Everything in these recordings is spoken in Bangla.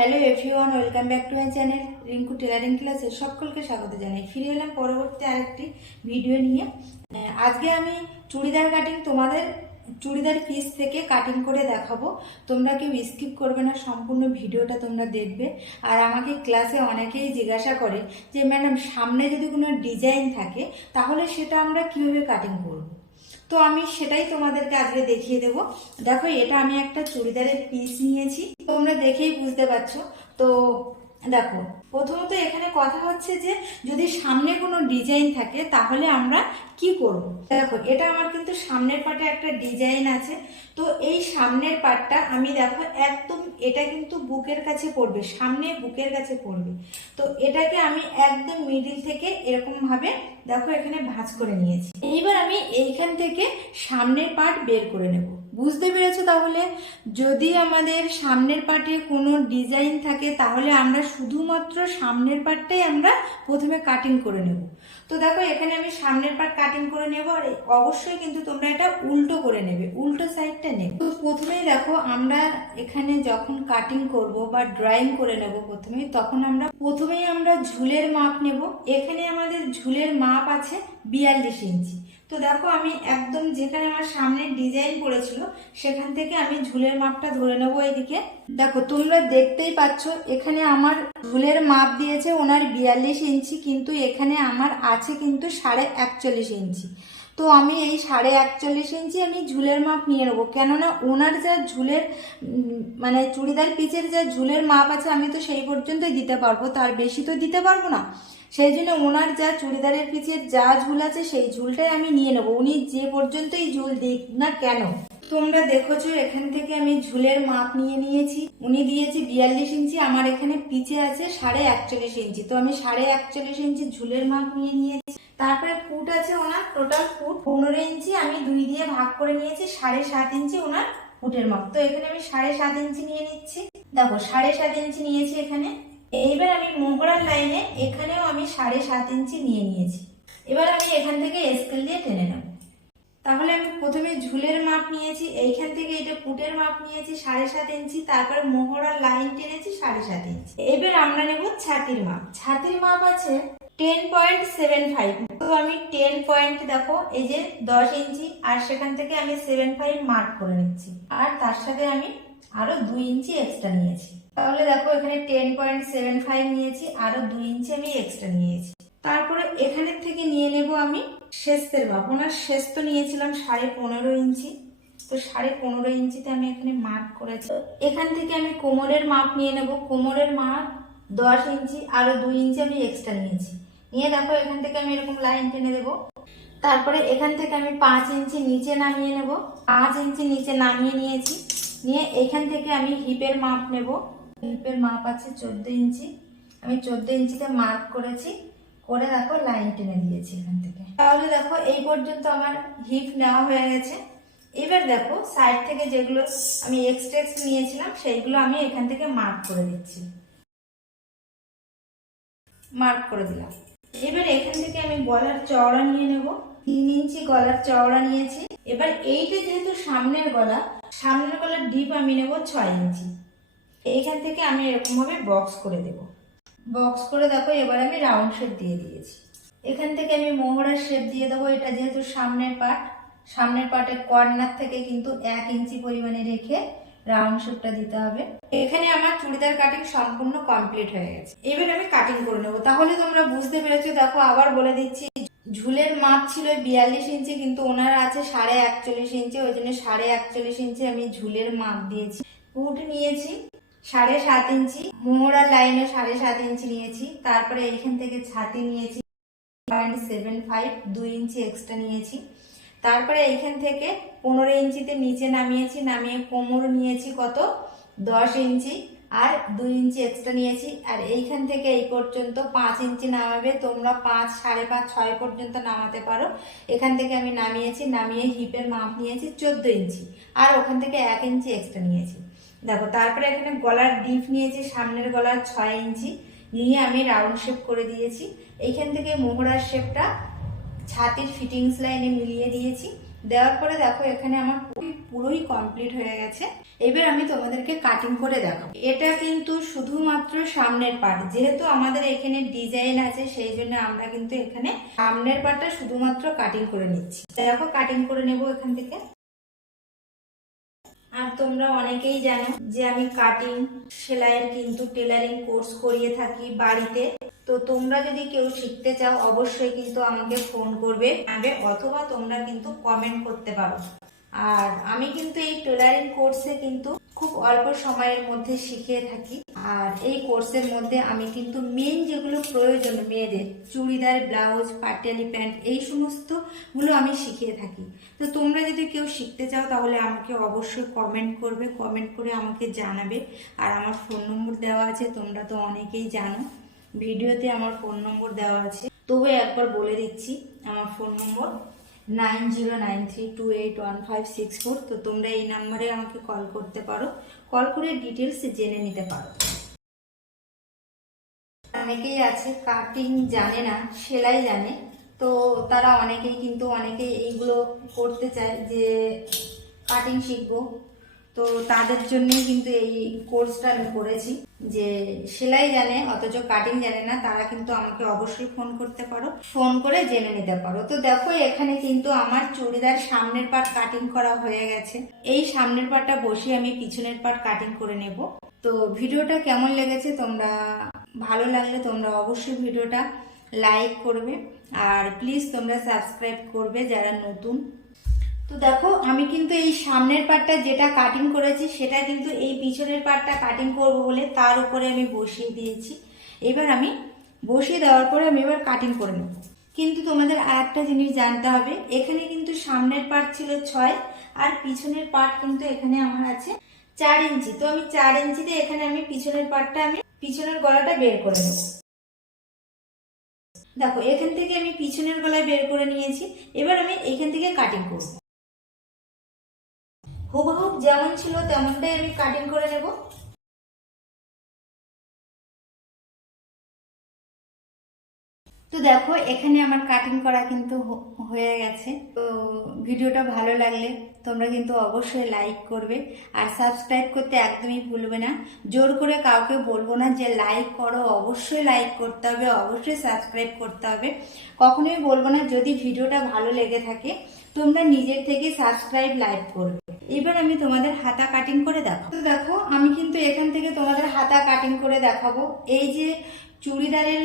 Hello everyone welcome back to my channel Rinku tailoring ক্লাসে সকলকে স্বাগত জানাই। ফিরে এলাম পরবর্তী আরেকটি ভিডিও নিয়ে। আজকে আমি চুড়িদার কাটিং তোমাদের চুড়িদার পিস থেকে কাটিং করে দেখাবো। তোমরা কেউ স্কিপ করবে না, সম্পূর্ণ ভিডিওটা তোমরা দেখবে। আর আমাকে ক্লাসে অনেকেই জিজ্ঞাসা করে যে, ম্যাডাম, সামনে যদি কোনো ডিজাইন থাকে, তাহলে সেটা আমরা কীভাবে কাটিং করব? তো আমি সেটাই তোমাদেরকে আজকে দেখিয়ে দেব। দেখো, এটা আমি একটা চুড়িদারের পিস নিয়েছি। তোমরা দেখেই বুঝতে পারছ। তো দেখো প্রথমত এখানে কথা হচ্ছে যে যদি সামনে কোনো ডিজাইন থাকে, তাহলে আমরা কি করব? দেখো, এটা আমার কিন্তু সামনের পাটে একটা ডিজাইন আছে। তো এই সামনের পাটটা আমি দেখো একদম এটা কিন্তু বুকের কাছে পড়বে, সামনে বুকের কাছে পড়বে। তো এটাকে আমি একদম মিডিল থেকে এরকম ভাবে দেখো এখানে ভাঁজ করে নিয়েছি। এইবার আমি এইখান থেকে সামনের পার্ট বের করে নেব। বুঝতে পেরেছ তাহলে? যদি আমাদের সামনের পার্টে কোনো ডিজাইন থাকে, তাহলে আমরা শুধুমাত্র সামনের পার্টটাই আমরা প্রথমে কাটিং করে নেব। তো দেখো, এখানে আমি সামনের পার্ট কাটিং করে নেব আর অবশ্যই কিন্তু তোমরা এটা উল্টো করে নেবে, উল্টো সাইডটা নেবে। তো প্রথমেই দেখো, আমরা এখানে যখন কাটিং করব বা ড্রয়িং করে নেব প্রথমেই, তখন আমরা প্রথমেই আমরা ঝুলের মাপ নেব। এখানে আমাদের ঝুলের মাপ আছে বিয়াল্লিশ ইঞ্চি। তো দেখো, আমি একদম যেখানে আমার সামনে ডিজাইন পড়েছিল, সেখান থেকে আমি ঝুলের মাপটা ধরে নেব এদিকে। দেখো, তোমরা দেখতেই পাচ্ছ, এখানে আমার ঝুলের মাপ দিয়েছে ওনার বিয়াল্লিশ ইঞ্চি, কিন্তু এখানে আমার আছে কিন্তু সাড়ে একচল্লিশ ইঞ্চি। তো আমি এই সাড়ে একচল্লিশ ইঞ্চি আমি ঝুলের মাপ নিয়ে নেব। কেননা ওনার যা ঝুলের মানে চুড়িদার পিচের যা ঝুলের মাপ আছে, আমি তো সেই পর্যন্তই দিতে পারব, তার বেশি তো দিতে পারব না। সেই জন্য ওনার যা চুড়িদারের পিচের যা ঝুল আছে, সেই ঝুলটাই আমি নিয়ে নেব। উনি যে পর্যন্তই ঝুল দিক না কেন, তোমরা দেখেছ এখান থেকে আমি ঝুলের মাপ নিয়ে নিয়েছি। উনি দিয়েছে বিয়াল্লিশ ইঞ্চি, আমার এখানে পিচে আছে সাড়ে একচল্লিশ ইঞ্চি। তো আমি সাড়ে একচল্লিশ ইঞ্চি ঝুলের মাপ নিয়ে নিয়েছি। তারপরে ফুট আছে ওনার টোটাল ফুট পনেরো ইঞ্চি আমি দুই দিয়ে ভাগ করে নিয়েছি, সাড়ে সাত ইঞ্চি ওনার ফুটের মাপ তো এখানে আমি সাড়ে সাত ইঞ্চি নিয়ে নিচ্ছি। দেখো, সাড়ে সাত ইঞ্চি নিয়েছি এখানে। এইবার আমি মোহরার লাইনে এখানেও আমি সাড়ে সাত ইঞ্চি নিয়ে নিয়েছি। এবার আমি এখান থেকে স্কেল দিয়ে টেনে নেব। তাহলে আমি প্রথমে ঝুলের মাপ নিয়েছি, এইখান থেকে এটা পুটের মাপ নিয়েছি, সাড়ে সাত ইঞ্চি, তারপরে মোহরার লাইন টেনেছি, সাড়ে সাত ইঞ্চি। এবার আমরা নেব ছাতির মাপ। ছাতির মাপ আছে টেন পয়েন্ট সেভেন ফাইভ তো আমি টেন পয়েন্ট দেখো, এই যে দশ ইঞ্চি, আর সেখান থেকে আমি সেভেন ফাইভ করে নিচ্ছি। আর তার সাথে আমি দুই ইঞ্চি এক্সট্রা নিয়েছি। তাহলে দেখো, এখানে টেন পয়েন্ট সেভেন ফাইভ নিয়েছি দুই ইঞ্চি আমি এক্সট্রা নিয়েছি। তারপরে এখানের থেকে নিয়ে নেব আমি শেস্তের মাপ ওনার শেস্ত নিয়েছিলাম সাড়ে পনেরো ইঞ্চি। তো সাড়ে পনেরো ইঞ্চিতে আমি এখানে মার্ক করেছি। এখান থেকে আমি কোমরের মাপ নিয়ে নেব। কোমরের মাপ দশ ইঞ্চি, আরও দুই ইঞ্চি আমি এক্সট্রা নিয়েছি। নিয়ে দেখো, এখান থেকে আমি এরকম লাইন টেনে দেবো। তারপরে এখান থেকে আমি পাঁচ ইঞ্চি নিচে নামিয়ে নেব। পাঁচ ইঞ্চি নিচে নামিয়ে নিয়েছি। নিয়ে এখান থেকে আমি হিপের মাপ নেব। হিপের মাপ আছে চোদ্দ ইঞ্চি। আমি চোদ্দ ইঞ্চিতে মার্ক করেছি। করে দেখো লাইন টেনে দিয়েছি এখান থেকে। তাহলে দেখো, এই পর্যন্ত আমার হিপ নেওয়া হয়ে গেছে। এবার দেখো সাইড থেকে যেগুলো আমি এক্সট্রা এক্সট্রা নিয়েছিলাম, সেইগুলো আমি এখান থেকে মার্ক করে দিচ্ছি। মার্ক করে দিলাম। এবার এখান থেকে আমি গলার চওড়া নিয়ে নেব। তিন ইঞ্চি গলার চওড়া নিয়েছি। এবার এইটা যেহেতু সামনের গলা, সামনের গলার ডিপ আমি নেব ছয় ইঞ্চি। এইখান থেকে আমি এরকমভাবে বক্স করে দেব। বক্স করে দেখো, এবার আমি রাউন্ড শেপ দিয়ে দিয়েছি। এখান থেকে আমি মোহরার শেপ দিয়ে দেবো। এটা যেহেতু সামনের পার্ট সামনের পার্টের কর্নার থেকে কিন্তু এক ইঞ্চি পরিমাণে রেখে রাউন্ড শেপটা দিতে হবে। এখানে আমার চুড়িদার কাটিং সম্পূর্ণ কমপ্লিট হয়ে গেছে। এবার আমি কাটিং করে নেব। তাহলে তোমরা বুঝতে পেরেছ, দেখো আবার বলে দিচ্ছি, ঝুলের মাপ ছিল বিয়াল্লিশ ইঞ্চি, কিন্তু ওনার আছে সাড়ে একচল্লিশ ইঞ্চি, ওই জন্য সাড়ে একচল্লিশ ইঞ্চি আমি ঝুলের মাপ দিয়েছি। পুট নিয়েছি সাড়ে সাত ইঞ্চি, মোহরার লাইনে সাড়ে সাত ইঞ্চি নিয়েছি, তারপরে এইখান থেকে ছাতি নিয়েছি পয়েন্ট সেভেন ফাইভ দুই ইঞ্চি এক্সট্রা নিয়েছি। তারপরে এইখান থেকে পনেরো ইঞ্চিতে নিচে নামিয়েছি, নামিয়ে কোমর নিয়েছি কত? দশ ইঞ্চি আর দুই ইঞ্চি এক্সট্রা নিয়েছি। আর এইখান থেকে এই পর্যন্ত পাঁচ ইঞ্চি নামাবে, তোমরা পাঁচ, সাড়ে পাঁচ, ছয় পর্যন্ত নামাতে পারো। এখান থেকে আমি নামিয়েছি, নামিয়ে হিপের মাপ নিয়েছি চোদ্দ ইঞ্চি। আর ওখান থেকে এক ইঞ্চি এক্সট্রা নিয়েছি। দেখো, তারপরে এখানে গলার ডিপ নিয়েছি, সামনের গলার ছয় ইঞ্চি। নিয়ে আমি রাউন্ড শেপ করে দিয়েছি। এইখান থেকে মোহরার শেপটা ছাতির ফিটিংস লাইনে মিলিয়ে দিয়েছি। দেওয়ার পরে দেখো, এখানে আমার পুরোই কমপ্লিট হয়ে গেছে। এবার আমি তোমাদেরকে কাটিং করে দেখাবো। এটা কিন্তু শুধুমাত্র সামনের পার্ট যেহেতু আমাদের এখানে ডিজাইন আছে, সেই জন্য আমরা কিন্তু এখানে সামনের পার্টটা শুধুমাত্র কাটিং করে নিচ্ছি। দেখো কাটিং করে নেব এখান থেকে। আর তোমরা অনেকেই জানো যে আমি কাটিং সেলাইয়ের কিন্তু টেলারিং কোর্স করিয়ে থাকি বাড়িতে। তো তোমরা যদি কেউ শিখতে চাও, অবশ্যই কিন্তু আমাকে ফোন করবে অথবা তোমরা কিন্তু কমেন্ট করতে পারো। আর আমি কিন্তু এই টেলারিং কোর্সে কিন্তু খুব অল্প সময়ের মধ্যে শিখিয়ে থাকি। আর এই কোর্সের মধ্যে আমি কিন্তু মেন যেগুলো প্রয়োজন, মেয়েদের, চুড়িদার, ব্লাউজ, পাটিয়ালি প্যান্ট, এই সমস্তগুলো আমি শিখিয়ে থাকি। তো তোমরা যদি কেউ শিখতে চাও, তাহলে আমাকে অবশ্যই কমেন্ট করবে কমেন্ট করে আমাকে জানাবে। আর আমার ফোন নম্বর দেওয়া আছে, তোমরা তো অনেকেই জানো। ভিডিওতে আমার ফোন নম্বর দেওয়া আছে। তবু একবার বলে দিচ্ছি, আমার phone number nine zero nine three two eight one five six four. তো তোমরা এই নাম্বারে আমাকে কল করতে পারো। কল করে ডিটেলস জেনে নিতে পারো। অনেকেই আছে, কাটিং জানে না, সেলাই জানে। তো তারা অনেকেই কিন্তু অনেকেই এইগুলো করতে চায় যে কাটিং শিখব। তো তাদের জন্যই কিন্তু এই কোর্সটা আমি করেছি যে সেলাই জানে, অথচ কাটিং জানে না, তারা কিন্তু আমাকে অবশ্যই ফোন করতে পারো। ফোন করে জেনে নিতে পারো। তো দেখো, এখানে কিন্তু আমার চুড়িদার সামনের পার্ট কাটিং করা হয়ে গেছে। এই সামনের পার্টটা বসিয়ে আমি পিছনের পার্ট কাটিং করে নেব। তো ভিডিওটা কেমন লেগেছে তোমরা, ভালো লাগলে তোমরা অবশ্যই ভিডিওটা লাইক করবে। আর প্লিজ তোমরা সাবস্ক্রাইব করবে যারা নতুন। তো দেখো, আমি কিন্তু এই সামনের পার্টটা যেটা কাটিং করেছি সেটা কিন্তু এই পিছনের পার্টটা কাটিং করব বলে তার উপরে আমি বসিয়ে দিয়েছি। এবার আমি বসিয়ে দেওয়ার পরে আমি এবার কাটিং করে নেব। কিন্তু তোমাদের আর একটা জিনিস জানতে হবে, এখানে কিন্তু সামনের পার্ট ছিল ছয়, আর পিছনের পার্ট কিন্তু এখানে আমার আছে চার ইঞ্চি। তো আমি চার ইঞ্চিতে এখানে আমি পিছনের পার্টটা আমি, পিছনের গলাটা বের করে নেব। দেখো, এখান থেকে আমি পিছনের গলায় বের করে নিয়েছি, এবার আমি এখান থেকে কাটিং করব। হুবহুব যেমন ছিল তেমনটাই আমি কাটিং করে নেব। তো দেখো, এখানে আমার কাটিং করা কিন্তু হয়ে গেছে। তো ভিডিওটা ভালো লাগলে তোমরা কিন্তু অবশ্যই লাইক করবে। আর সাবস্ক্রাইব করতে একদমই ভুলবে না। জোর করে কাউকে বলব না যে লাইক করো, অবশ্যই লাইক করতে হবে, অবশ্যই সাবস্ক্রাইব করতে হবে। কখনোই বলব না, যদি ভিডিওটা ভালো লেগে থাকে তোমরা নিজের থেকে সাবস্ক্রাইব লাইভ করবে। এবার আমি তোমাদের হাতা কাটিং করে দেখাবো। তো দেখো, আমি কিন্তু এখান থেকে তোমাদের হাতা কাটিং করে দেখাবো। এই যে চুড়িদারের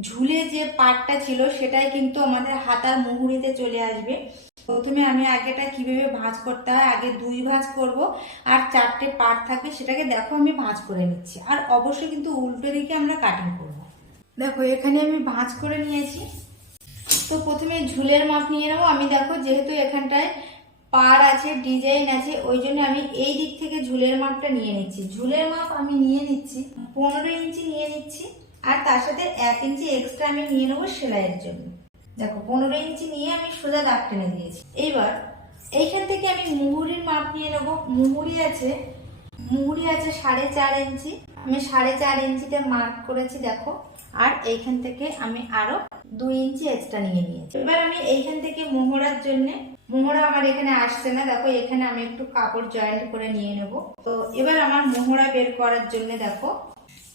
ঝুলে যে পাটটা ছিল, সেটাই কিন্তু আমাদের হাতার মুহুরিতে চলে আসবে। প্রথমে আমি আগেটা কীভাবে ভাঁজ করতে হয়, আগে দুই ভাঁজ করব, আর চারটে পাট থাকবে, সেটাকে দেখো আমি ভাঁজ করে নিচ্ছি। আর অবশ্যই কিন্তু উল্টো দিকে আমরা কাটিং করব। দেখো, এখানে আমি ভাঁজ করে নিয়েছি। তো প্রথমে ঝুলের মাপ নিয়ে নেব। আমি দেখো যেহেতু এখানটায় পার আছে, ডিজাইন আছে, ওই জন্য আমি এই দিক থেকে ঝুলের মাপটা নিয়ে নিচ্ছি। ঝুলের মাপ আমি নিয়ে নিচ্ছি, পনেরো ইঞ্চি নিয়ে নিচ্ছি, আর তার সাথে এক ইঞ্চি এক্সট্রা আমি নিয়ে নেব সেলাইয়ের জন্য। দেখো, পনেরো ইঞ্চি নিয়ে আমি সোজা দাগ টেনে দিয়েছি। এইবার এইখান থেকে আমি মুহুরির মাপ নিয়ে নেব। মুহুরি আছে মুহুরি আছে সাড়ে চার ইঞ্চি। আমি সাড়ে চার ইঞ্চিতে মার্ক করেছি, দেখো। আর এইখান থেকে আমি আরও দুই ইঞ্চি এক্সট্রা নিয়ে নিয়েছি। এবার আমি এইখান থেকে মোহরার জন্য, মোহরা আমার এখানে আসছে না, দেখো এখানে আমি একটু কাপড় জয়েন্ট করে নিয়ে নেব। তো এবার আমার মোহরা বের করার জন্য দেখো,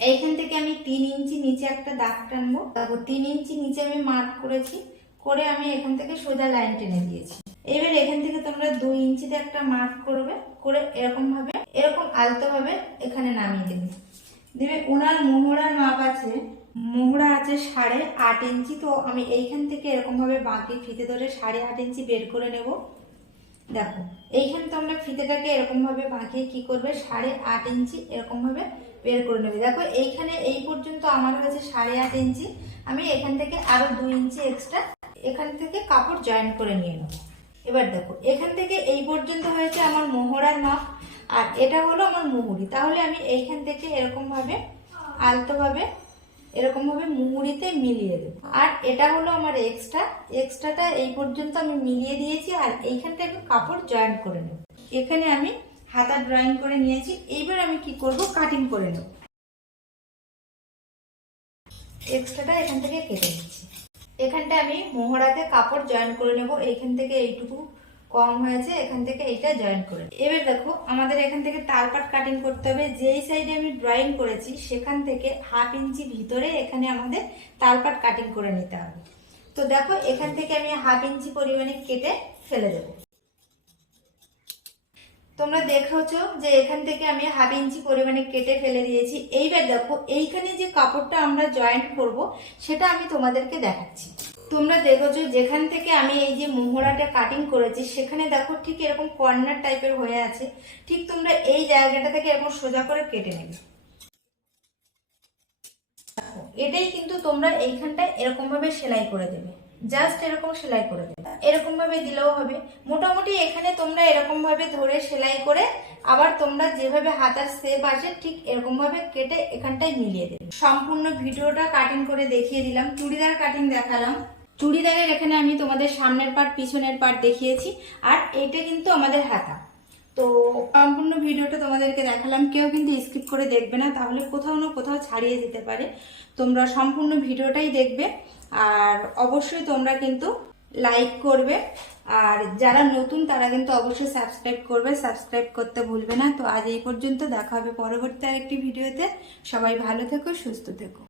এইখান থেকে আমি তিন ইঞ্চি নিচে একটা দাগ টানবো। দেখো, তিন ইঞ্চি নিচে আমি মার্ক করেছি, করে আমি এখান থেকে সোজা লাইন টেনে দিয়েছি। এবার এখান থেকে তোমরা দুই ইঞ্চিতে একটা মার্ক করবে, করে এরকম ভাবে এরকম আলতো ভাবে এখানে নামিয়ে দেবে। দেবে, ওনার মোহরার মাপ আছে মোহরা আছে সাড়ে আট ইঞ্চি, তো আমি এইখান থেকে এরকমভাবে বাঁকি ফিতে ধরে সাড়ে আট ইঞ্চি বের করে নেব। দেখো, এইখানে তোমরা ফিতেটাকে এরকমভাবে বাঁকিয়ে কি করবে? সাড়ে আট ইঞ্চি এরকমভাবে বের করে নেবে। দেখো, এইখানে এই পর্যন্ত আমার কাছে সাড়ে আট ইঞ্চি। আমি এখান থেকে আরও দুই ইঞ্চি এক্সট্রা এখান থেকে কাপড় জয়েন করে নিয়ে নেব। এবার দেখো, এখান থেকে এই পর্যন্ত হয়েছে আমার মোহরার মাপ, আর এটা হলো আমার মুহুরি। তাহলে আমি এইখান থেকে এরকম ভাবে আলতো ভাবে এরকম ভাবে মুহুরিতে মিলিয়ে দেবো। আর এটা হলো আমার এক্সট্রা এক্সট্রাটা এই পর্যন্ত আমি মিলিয়ে দিয়েছি আর এইখানটা আমি কাপড় জয়েন করে নেব। এখানে আমি হাতা ড্রয়িং করে নিয়েছি। এইবার আমি কি করব? কাটিং করে নেব। এক্সট্রাটা এখান থেকে কেটে নিচ্ছি। এখানটা আমি মোহরাতে কাপড় জয়েন করে নেব। এইখান থেকে এইটুকু কম হয়েছে, এখান থেকে এইটা জয়েন করে এবার দেখো, আমাদের এখান থেকে তালপাট কাটিং করতে হবে। যেই সাইডে আমি ড্রয়িং করেছি, সেখান থেকে হাফ ইঞ্চি ভিতরে এখানে আমাদের তালপাট কাটিং করে নিতে হবে। তো দেখো, এখান থেকে আমি হাফ ইঞ্চি পরিমাণে কেটে ফেলে দেবো। তোমরা দেখেছ যে এখান থেকে আমি হাফ ইঞ্চি পরিমাণে কেটে ফেলে দিয়েছি। এইবার দেখো, এইখানে যে কাপড়টা আমরা জয়েন্ট করব, সেটা আমি তোমাদেরকে দেখাচ্ছি। তোমরা দেখেছ যেখান থেকে আমি এই যে মোহরাটা কাটিং করেছি, সেখানে দেখো ঠিক এরকম কর্নার টাইপের হয়ে আছে। ঠিক তোমরা এই জায়গাটা থেকে এরকম সোজা করে কেটে নেবে। এটাই কিন্তু তোমরা এইখানটায় এরকম ভাবে সেলাই করে দেবে। জাস্ট এরকম সেলাই করে দেবে। এরকম ভাবে দিলেও হবে। মোটামুটি এখানে তোমরা এরকম ভাবে ধরে সেলাই করে আবার তোমরা যেভাবে হাতার শেপ আসে ঠিক এরকম ভাবে কেটে এখানটায় মিলিয়ে দেবে। সম্পূর্ণ ভিডিওটা কাটিং করে দেখিয়ে দিলাম। চুড়িদার কাটিং দেখালাম। চুড়িদারের এখানে আমি তোমাদের সামনের পার্ট পিছনের পার্ট দেখিয়েছি, আর এইটা কিন্তু আমাদের হাতা। তো সম্পূর্ণ ভিডিওটা তোমাদেরকে দেখালাম, কেউ কিন্তু স্কিপ করে দেখবে না, তাহলে কোথাও না কোথাও ছাড়িয়ে যেতে পারে। তোমরা সম্পূর্ণ ভিডিওটাই দেখবে, আর অবশ্যই তোমরা কিন্তু লাইক করবে, আর যারা নতুন তারা কিন্তু অবশ্যই সাবস্ক্রাইব করবে সাবস্ক্রাইব করতে ভুলবে না। তো আজ এই পর্যন্ত, দেখা হবে পরবর্তী আরেকটি ভিডিওতে। সবাই ভালো থেকো, সুস্থ থেকো।